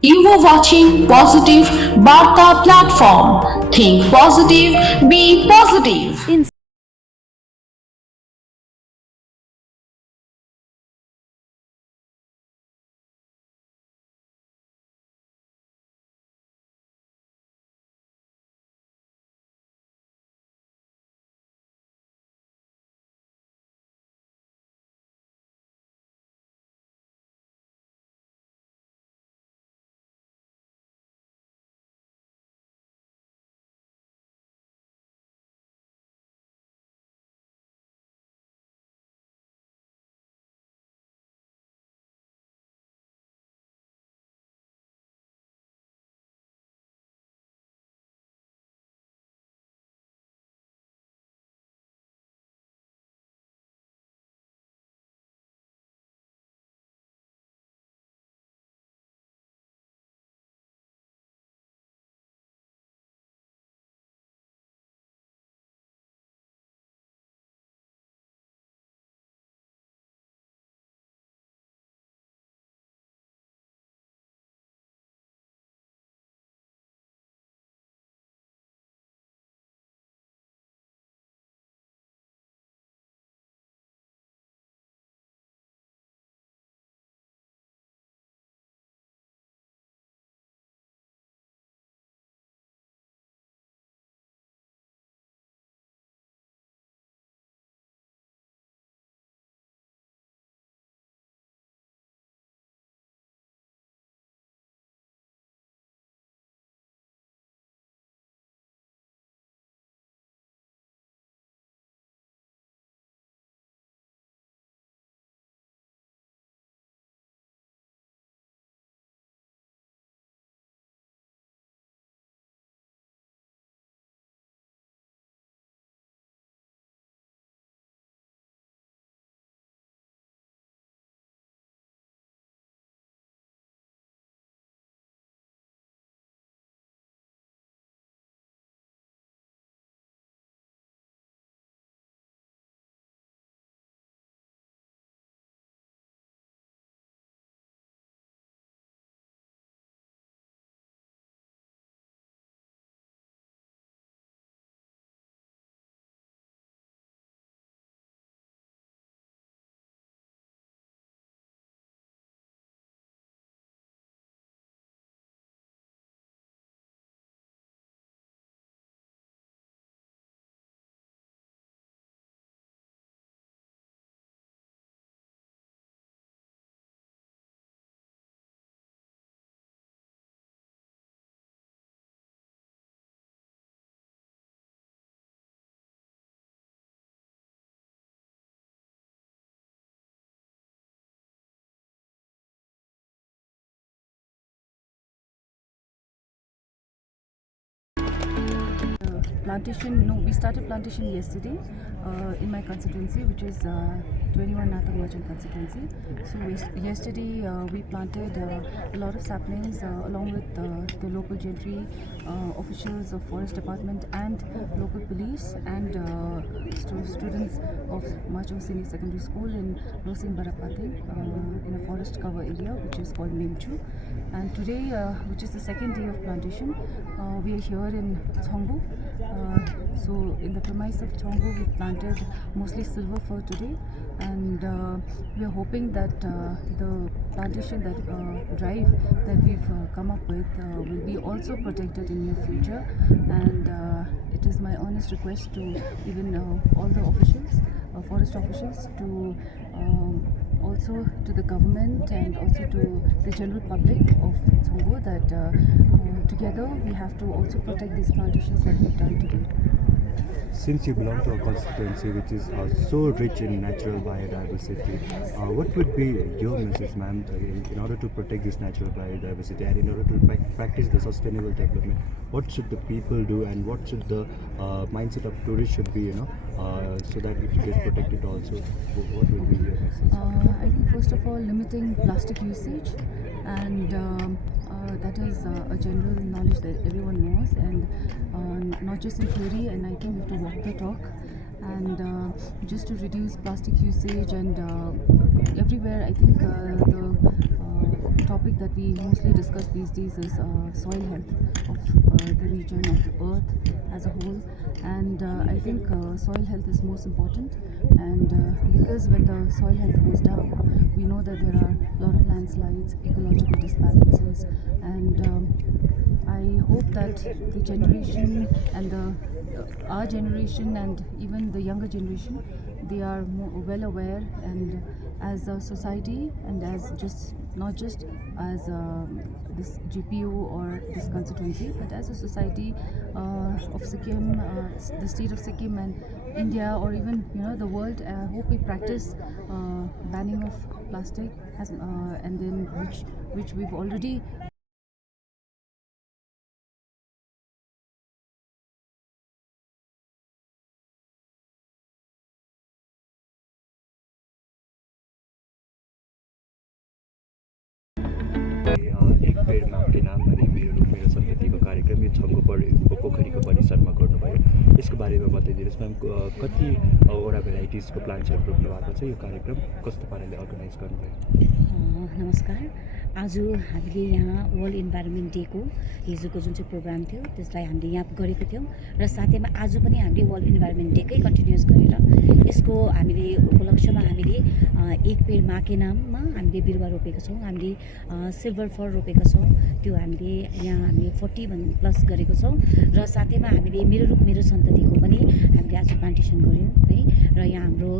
You are watching Positive Barta platform. Think positive, be positive. In plantation, no, we started plantation yesterday in my constituency, which is 21 Nathamachan constituency. So yesterday we planted a lot of saplings along with the local gentry, officials of forest department and local police and students of Machong Senior Secondary School in Rosin Barapati in a forest cover area which is called Memchu. And today, which is the second day of plantation, we are here in Chongbu. So in the premise of Chongbu, we planted mostly silver fir today, and we are hoping that the plantation drive that we've come up with will be also protected in near future. And it is my earnest request to even all the officials, forest officials, to also to the government and also to the general public of Chongbu that together we have to also protect these plantations that we've done today. Since you belong to a constituency which is so rich in natural biodiversity, what would be your message, ma'am, in order to protect this natural biodiversity and in order to practice the sustainable development? What should the people do, and what should the mindset of tourists should be, so that it gets protected also? What would be your message? I think first of all, limiting plastic usage, and that is a general knowledge that everyone knows, and not just in theory. And I think we have to walk the talk, and just to reduce plastic usage and everywhere. I think the topic that we mostly discuss these days is soil health of the region, of the earth as a whole. And I think soil health is most important, and because when the soil health goes down, we know that there are a lot of landslides, ecological disbalances, and I hope that the generation and our generation and even the younger generation, they are more well aware, and as a society and as not just as this GPU or this constituency, but as a society of Sikkim, the state of Sikkim and India, or even the world. I hope we practice banning of plastic, and then which we've already एक paid माउन्टे नाम अनि मेरो रुख मेरो सन्ततिको कार्यक्रम यो छङ्गु पोखरीको परिसरमा गर्नुभयो। यसको बारेमा बताइदिनुहोस् म्याम, कतिवटा भेराइटिजको प्लान्ट्सहरू रोप्नु भएको छ, यो कार्यक्रम कस्तो पाराले अर्गनाइज गर्नुभयो? नमस्कार। आज हामीले यहाँ वर्ल्ड इन्भाइरोमेन्ट डेको हिजोको जुन चाहिँ प्रोग्राम थियो त्यसलाई हामीले यहाँ गरेको थियौँ, र साथैमा आज पनि हामीले वर्ल्ड इन्भाइरोमेन्ट डेकै कन्टिन्युस गरेर यसको हामीले उपलक्ष्यमा हामीले एक पेड माके नाममा हामीले बिरुवा रोपेका छौँ। हामीले सिल्भर फर रोपेका छौँ, त्यो हामीले यहाँ हामीले 40+ गरेको छौँ, र साथैमा हामीले मेरो रुख मेरो सन्ततिको पनि हामीले आज प्लान्टेसन गऱ्यौँ है। र यहाँ हाम्रो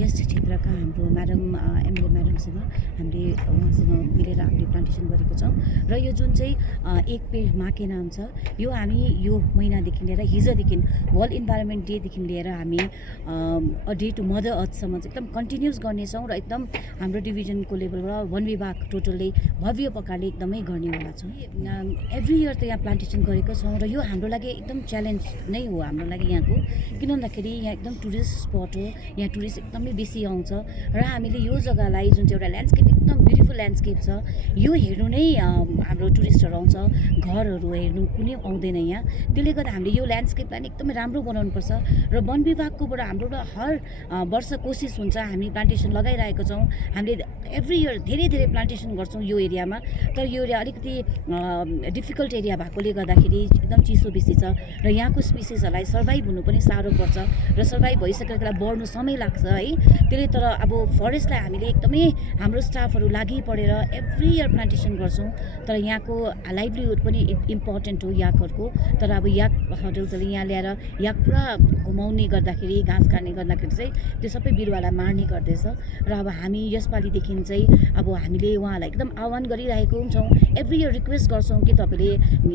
यस क्षेत्रका हाम्रो म्याडम एमएलए म्याडमसँग हामीले उहाँसँग मिलेर हामीले प्लान्टेसन गरेको छौँ। र यो जुन चाहिँ एक पेड माके नाम छ, यो हामी यो महिनादेखि लिएर हिजोदेखि वर्ल्ड इन्भाइरोमेन्ट डेदेखि लिएर हामी अ डे टु मदर अर्थसम्म चाहिँ एकदम कन्टिन्युस गर्नेछौँ, र एकदम हाम्रो डिभिजनको लेभलबाट वन विभाग टोटल्ली भव्य प्रकारले एकदमै गर्नेवाला छौँ। एभ्री इयर त यहाँ प्लान्टेसन गरेको छौँ, र यो हाम्रो लागि एकदम च्यालेन्ज नै हो हाम्रो लागि यहाँको, किन भन्दाखेरि यहाँ एकदम टुरिस्ट स्पट हो, यहाँ टुरिस्ट एकदमै बेसी आउँछ, र हामीले यो जग्गालाई जुन चाहिँ एउटा ल्यान्डस्केप एकदम ब्युटिफुल ल्यान्डस्केप छ, यो हेर्नु नै हाम्रो टुरिस्टहरू आउँछ, घरहरू हेर्नु कुनै आउँदैन यहाँ। त्यसले गर्दा हामीले यो ल्यान्डस्केपलाई नै एकदमै राम्रो बनाउनुपर्छ, र वन विभागकोबाट हाम्रो हर वर्ष कोसिस हुन्छ, हामी प्लान्टेसन लगाइरहेको छौँ। हामीले एभ्री इयर धेरै प्लान्टेसन गर्छौँ यो एरियामा, तर यो एरिया अलिकति डिफिकल्ट एरिया भएकोले गर्दाखेरि एकदम चिसो बेसी छ, र यहाँको स्पिसिसहरूलाई सर्भाइभ हुनु पनि साह्रो पर्छ, र सर्भाइभ भइसकेर बढ्नु समय लाग्छ है। त्यसले तर अब फरेस्टलाई हामीले एकदमै हाम्रो स्टाफहरू लागि परेर एभ्री इयर प्लान्टेसन गर्छौँ, तर यहाँको लाइभलीहुड पनि इम्पोर्टेन्ट हो याकहरूको। तर अब याक हटल्सले यहाँ ल्याएर याक पुरा घुमाउने गर्दाखेरि, घाँस काट्ने गर्दाखेरि चाहिँ त्यो सबै बिरुवालाई मार्ने गर्दैछ, र अब हामी यसपालिदेखि चाहिँ अब हामीले उहाँलाई एकदम आह्वान गरिरहेको छौँ, एभ्री इयर रिक्वेस्ट गर्छौँ कि तपाईँले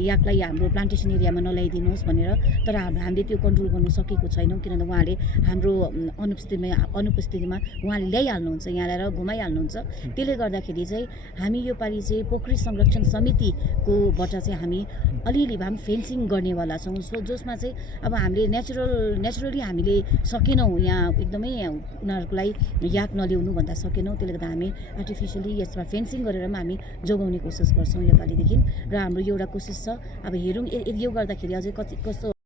याकलाई हाम्रो प्लान्टेसन एरियामा नल्याइदिनुहोस् भनेर, तर हामीले त्यो कन्ट्रोल गर्नु सकेको छैनौँ, किनभने उहाँले हाम्रो अनुपस्थितिमा उहाँले ल्याइहाल्नुहुन्छ, यहाँ ल्याएर घुमाइहाल्नुहुन्छ। त्यसले गर्दाखेरि चाहिँ हामी योपालि चाहिँ पोखरी संरक्षण समितिकोबाट चाहिँ हामी अलिअलि भए पनि फेन्सिङ गर्नेवाला छौँ, जसमा चाहिँ अब हामीले नेचुरली हामीले सकेनौँ यहाँ एकदमै उनीहरूको लागि याक नल्याउनु भन्दा सकेनौँ। त्यसले गर्दा हामी आर्टिफिसियली यसमा फेन्सिङ गरेर पनि हामी जोगाउने कोसिस गर्छौँ योपालिदेखि, र हाम्रो एउटा कोसिस छ। अब हेरौँ यो गर्दाखेरि अझै कस्तो